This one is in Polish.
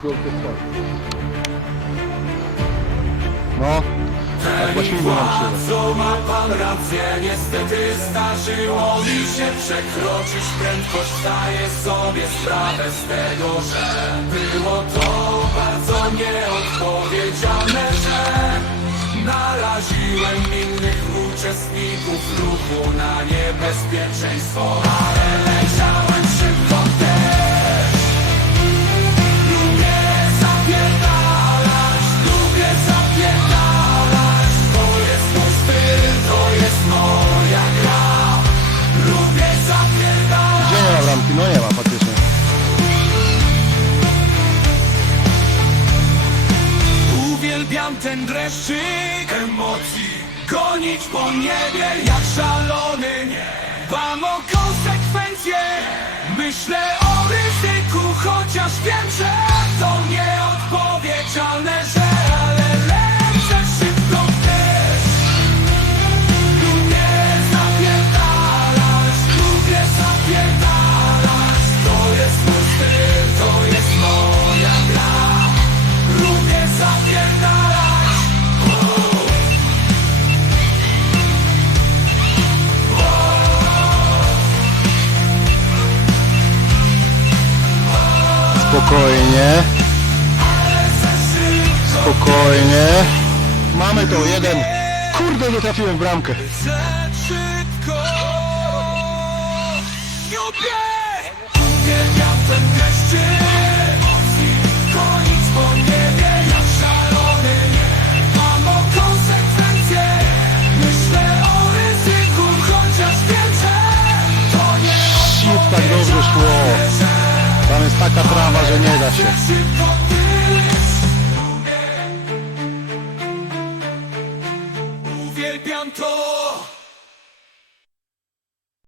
No, tak właśnie nam przyda. Co ma pan rację, niestety zdarzyło mi się przekroczyć prędkość Zdaję sobie sprawę z tego, że było to bardzo nieodpowiedzialne, że Naraziłem innych uczestników ruchu na niebezpieczeństwo Ale Ten dreszczyk. Emocji Gonić po niebie jak szalony Dbam o konsekwencje Myślę o Spokojnie. Spokojnie. Mamy to, jeden. Kurde, nie trafiłem w bramkę. Tak dobrze szło. Taka trawa, że nie da się. Uwielbiam to